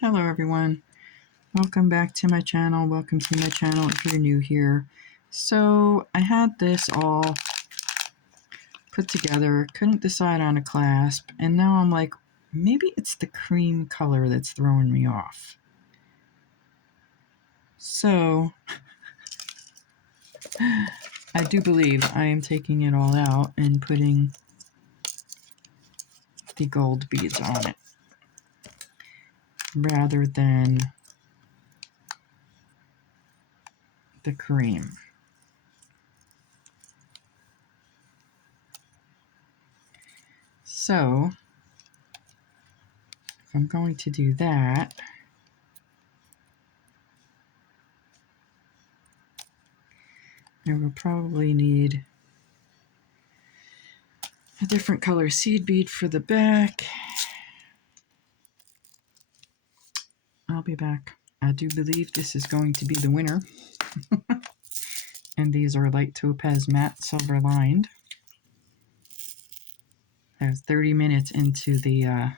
Hello everyone, welcome back to my channel. Welcome to my channel if you're new here. So I had this all put together, couldn't decide on a clasp, and now I'm like, maybe it's the cream color that's throwing me off. So I do believe I am taking it all out and putting the gold beads on it rather than the cream. So if I'm going to do that, I will probably need a different color seed bead for the back. I'll be back. I do believe this is going to be the winner. And these are light topaz matte silver lined. I was 30 minutes into the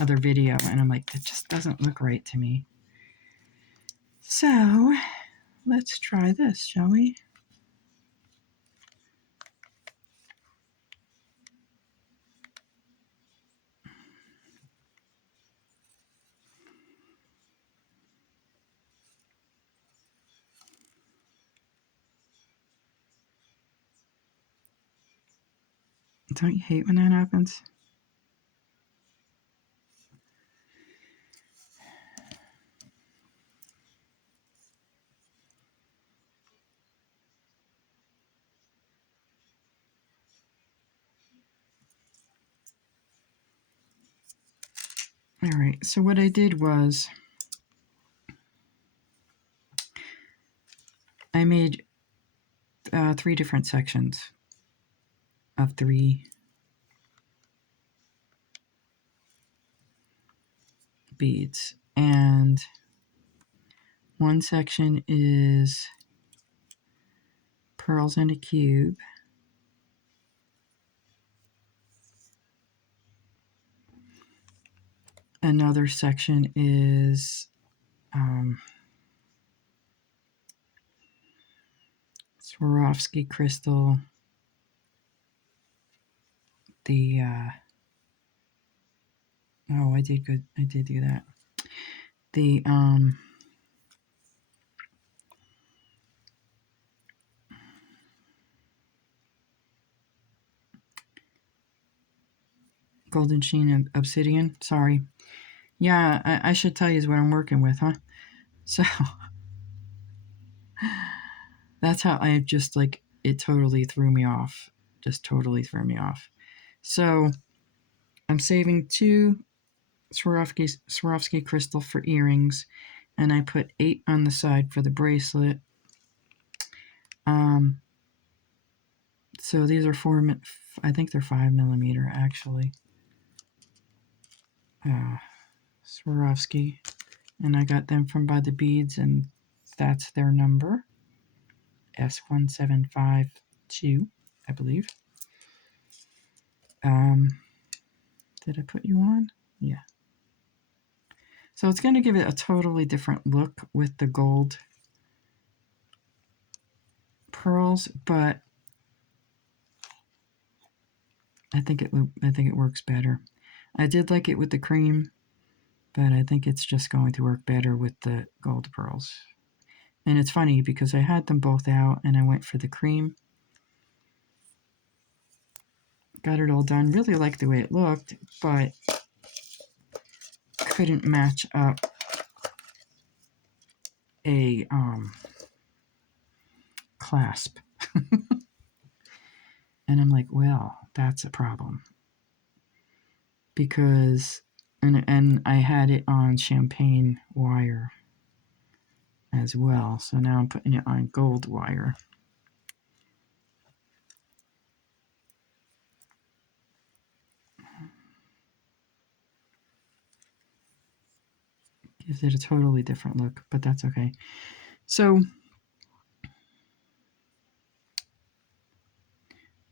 other video and I'm like, it just doesn't look right to me. So let's try this, shall we? Don't you hate when that happens? All right, so what I did was I made 3 different sections of 3 beads, and one section is pearls in a cube. Another section is Swarovski crystal. The oh, I did good. I did do that. The golden sheen obsidian. Sorry. Yeah, I should tell you what I'm working with, huh? So that's how I just like it totally threw me off. Just totally threw me off. So I'm saving 2 Swarovski crystal for earrings, and I put 8 on the side for the bracelet. So these are 4. I think they're 5mm actually. Swarovski, and I got them from By the Beads, and that's their number, S1752, I believe. Did I put you on? Yeah. So it's going to give it a totally different look with the gold pearls, but I think it works better. I did like it with the cream, but I think it's just going to work better with the gold pearls. And it's funny because I had them both out and I went for the cream. Got it all done. Really liked the way it looked, but couldn't match up a clasp. And I'm like, well, that's a problem. Because, and I had it on champagne wire as well. So now I'm putting it on gold wire. Gives it a totally different look, but that's okay. So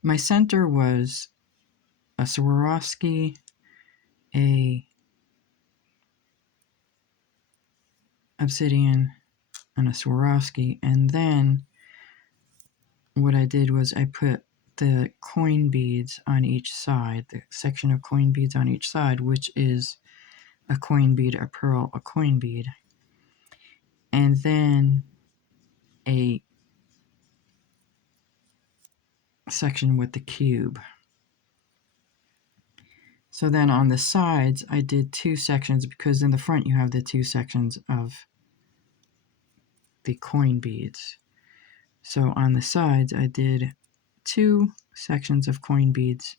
my center was a Swarovski, a obsidian and a Swarovski, and then what I did was I put the coin beads on each side, the section of coin beads on each side, which is a coin bead, a pearl, a coin bead, and then a section with the cube. So then on the sides, I did 2 sections because in the front you have the 2 sections of the coin beads. So on the sides, I did 2 sections of coin beads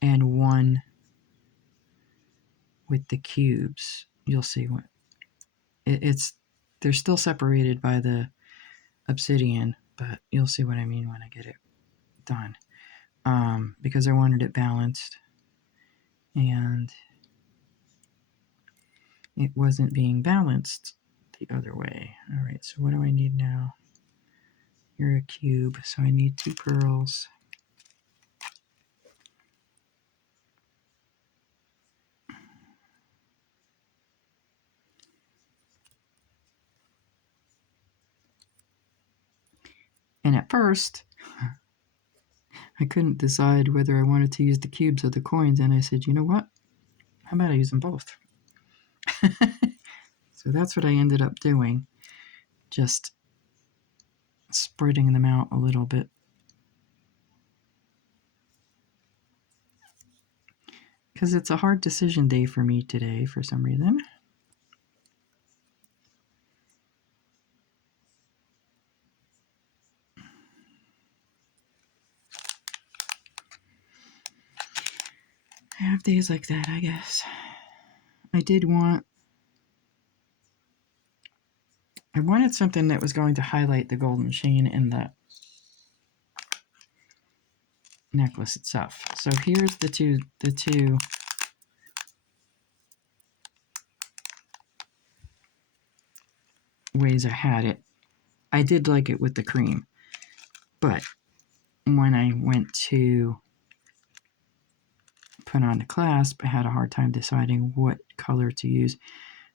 and 1 with the cubes. You'll see what it's. They're still separated by the obsidian, but you'll see what I mean when I get it done. Because I wanted it balanced, and it wasn't being balanced the other way. All right, so what do I need now? You're a cube, so I need 2 pearls. And at first, I couldn't decide whether I wanted to use the cubes or the coins, and I said, you know what? How about I use them both? So that's what I ended up doing, just spreading them out a little bit. Because it's a hard decision day for me today for some reason. I have days like that, I guess. I wanted something that was going to highlight the golden chain in the necklace itself. So here's the two ways I had it. I did like it with the cream, but when I went to put on the clasp, I had a hard time deciding what color to use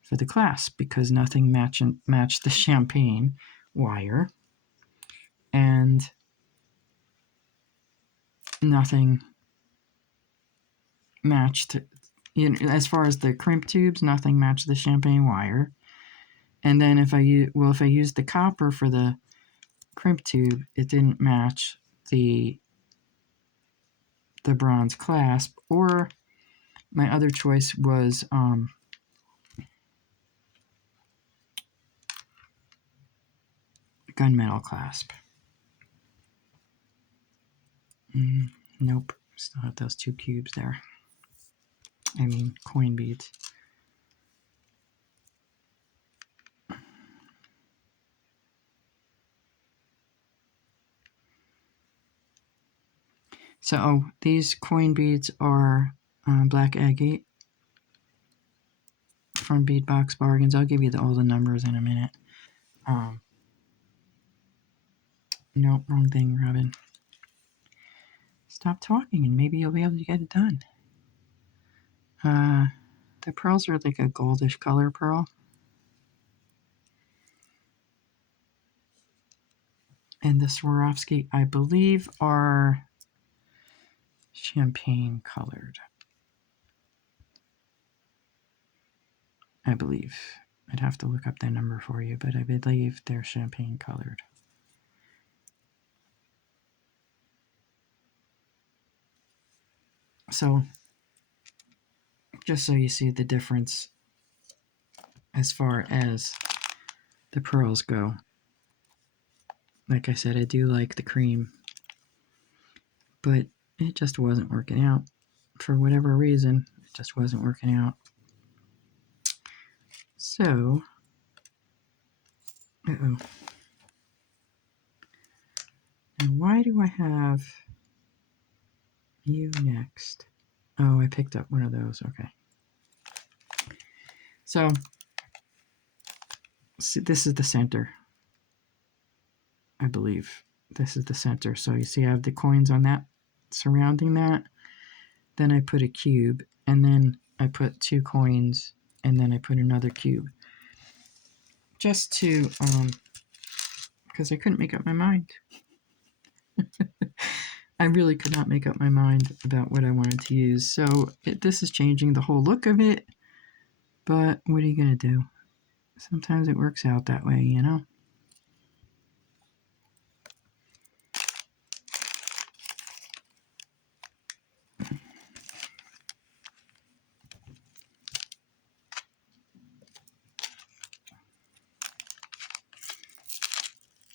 for the clasp because nothing matched the champagne wire, and nothing matched, as far as the crimp tubes, nothing matched the champagne wire. And then if I used the copper for the crimp tube, it didn't match the bronze clasp. Or my other choice was gunmetal clasp. Nope, still have those 2 cubes there. I mean, coin beads. So these coin beads are black agate from Beadbox Bargains. I'll give you all the numbers in a minute. No, wrong thing, Robin. Stop talking and maybe you'll be able to get it done. The pearls are like a goldish color pearl. And the Swarovski, I believe, are champagne colored. I believe. I'd have to look up that number for you, but I believe they're champagne colored. So, just so you see the difference as far as the pearls go. Like I said, I do like the cream, but it just wasn't working out. For whatever reason, it just wasn't working out. So, now why do I have you next? Oh, I picked up one of those. Okay. So, see, this is the center. I believe this is the center. So you see I have the coins on that, surrounding that. Then I put a cube, and then I put 2 coins, and then I put another cube. just to, because I couldn't make up my mind. I really could not make up my mind about what I wanted to use. So this is changing the whole look of it. But what are you going to do? Sometimes it works out that way, you know?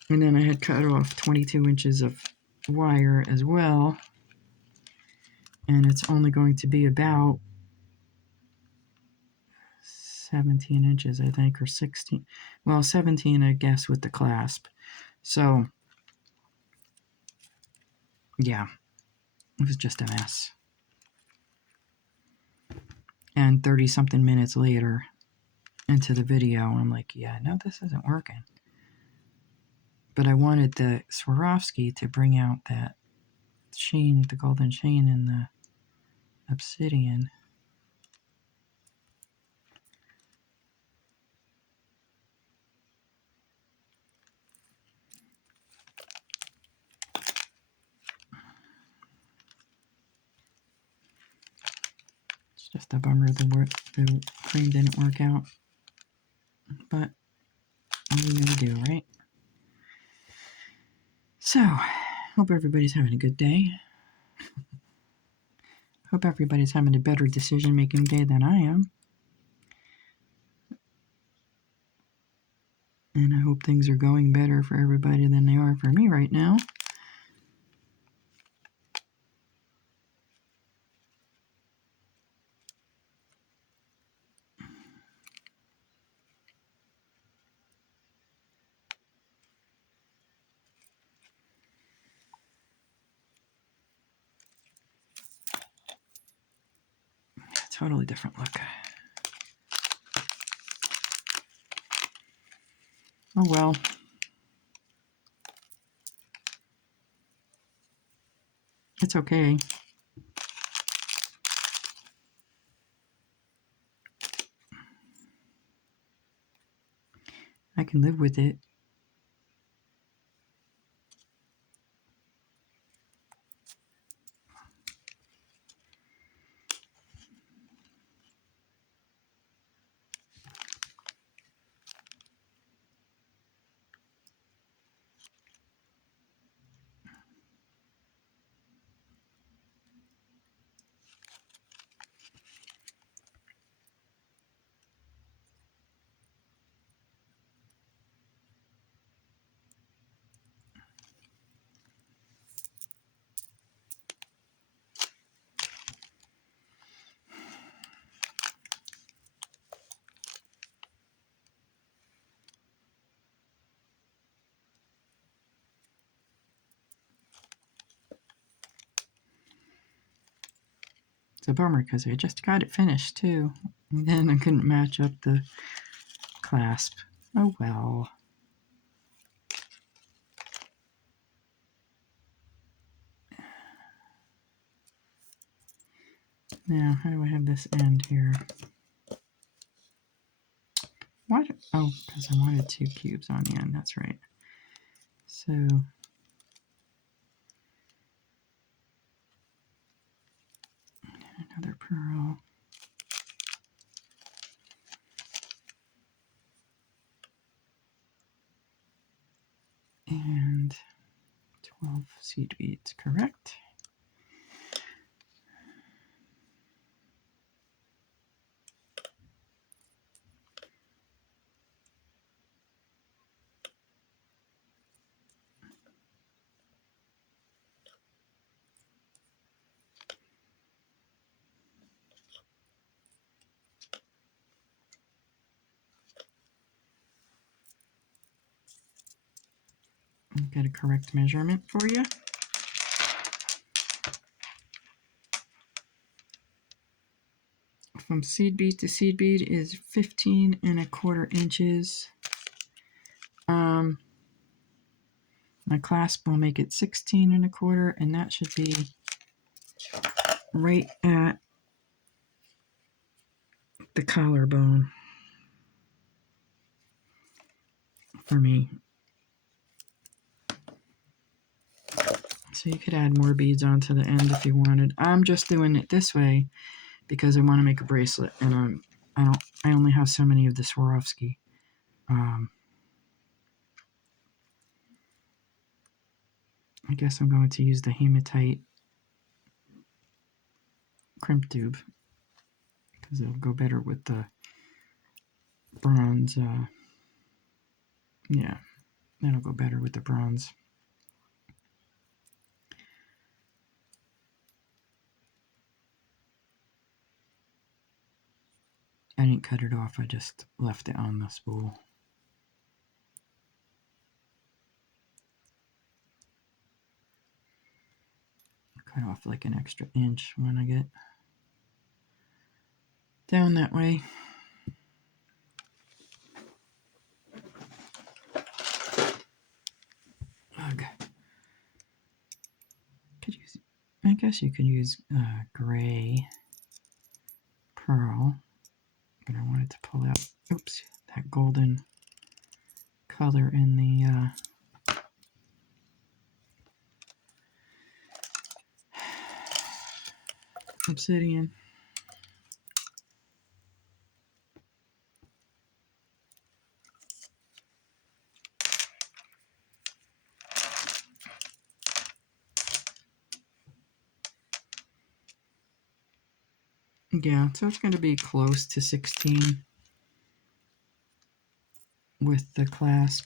And then I had cut off 22 inches of wire as well. And it's only going to be about 17 inches, I think, or 16. Well, 17, I guess, with the clasp. So, yeah, it was just a mess. And 30-something minutes later into the video, I'm like, yeah, no, this isn't working. But I wanted the Swarovski to bring out that sheen, the golden sheen in the obsidian. It's just a bummer the cream didn't work out. But what are you going to do, right? So, hope everybody's having a good day. Hope everybody's having a better decision-making day than I am. And I hope things are going better for everybody than they are for me right now. Totally different look. Oh well. It's okay. I can live with it. It's a bummer because I just got it finished too. And then I couldn't match up the clasp. Oh well. Now, how do I have this end here? What? Oh, because I wanted 2 cubes on the end. That's right. So, another pearl. And 12 seed beads, correct? I'll get a correct measurement for you. From seed bead to seed bead is 15¼ inches. My clasp will make it 16¼ and that should be right at the collarbone. for me. So you could add more beads onto the end if you wanted. I'm just doing it this way because I want to make a bracelet, and I only have so many of the Swarovski. I guess I'm going to use the hematite crimp tube because it'll go better with the bronze. Yeah, that'll go better with the bronze. I didn't cut it off, I just left it on the spool. Cut off like an extra inch when I get down that way. Ugh. I guess you could use gray pearl, but I wanted to pull out, oops, that golden color in the obsidian. Yeah, so it's going to be close to 16 with the clasp.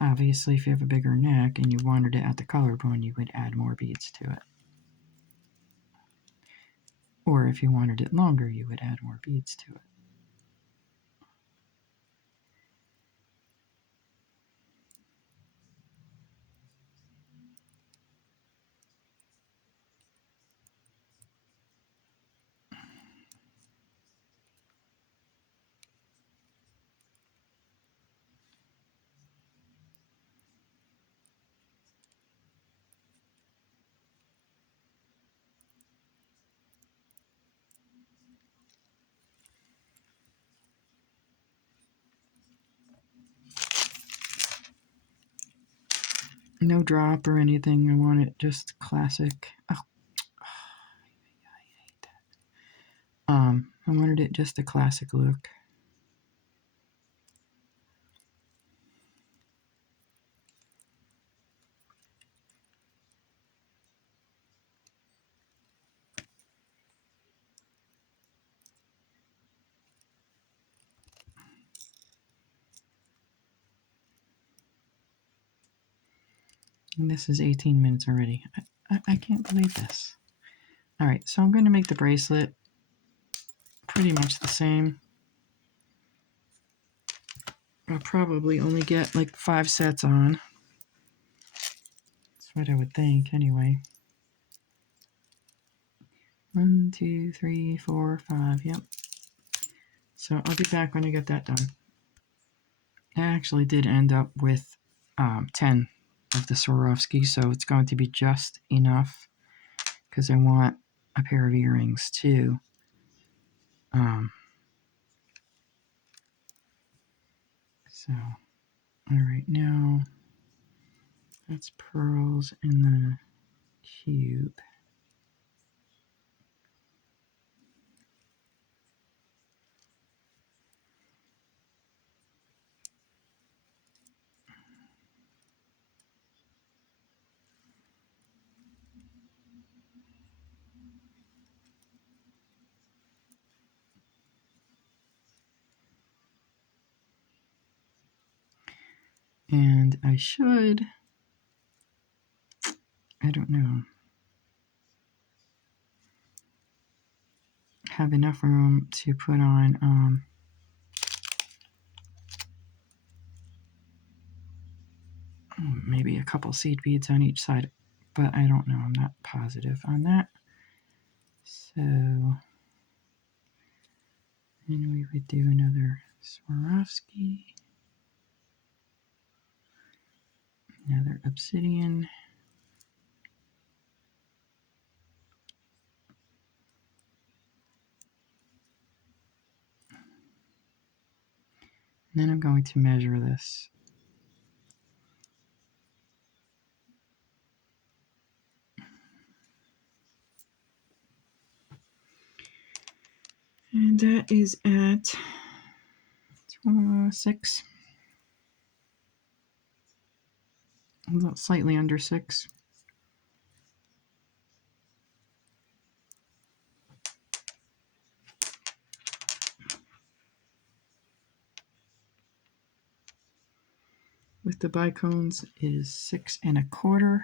Obviously, if you have a bigger neck and you wanted it at the collarbone, you would add more beads to it. Or if you wanted it longer, you would add more beads to it. No drop or anything. I want it just classic. Oh, I hate that. I wanted it just a classic look. And this is 18 minutes already. I can't believe this. All right, so I'm going to make the bracelet pretty much the same. I'll probably only get like 5 sets on. That's what I would think anyway. 1, 2, 3, 4, 5. Yep. So I'll be back when I get that done. I actually did end up with 10 of the Swarovski, so it's going to be just enough because I want a pair of earrings too. So, all right, now that's pearls in the cube. And I should, I don't know, have enough room to put on maybe a couple seed beads on each side, but I don't know. I'm not positive on that. So And we would do another Swarovski, another obsidian, and then I'm going to measure this. And that is at 6, slightly under 6. With the bicones, it is 6 1/4.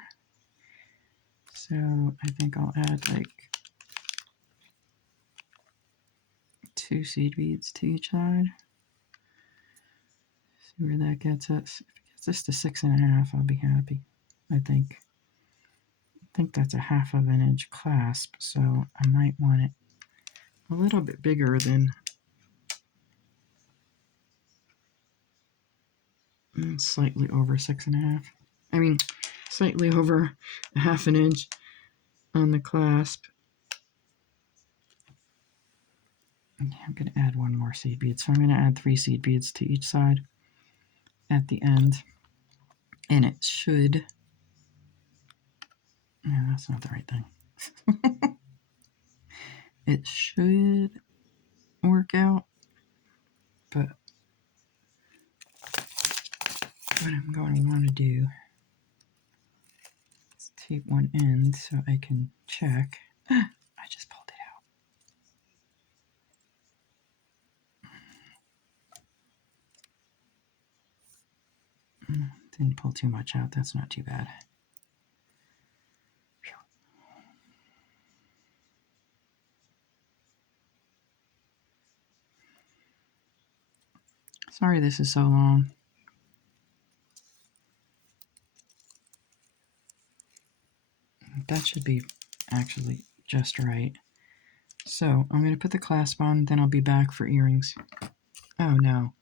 So I think I'll add like 2 seed beads to each side. See where that gets us. If it gets us to 6 1/2, I'll be happy. I think that's a 1/2 inch clasp, so I might want it a little bit bigger than slightly over 6 1/2. I mean, slightly over a 1/2 inch on the clasp. Okay, I'm going to add 1 more seed bead, so I'm going to add 3 seed beads to each side at the end, and it should. No, that's not the right thing. It should work out, but what I'm going to want to do is take one end so I can check. I just pulled it out. Didn't pull too much out. That's not too bad. Sorry this is so long. That should be actually just right. So I'm going to put the clasp on, then I'll be back for earrings. Oh no,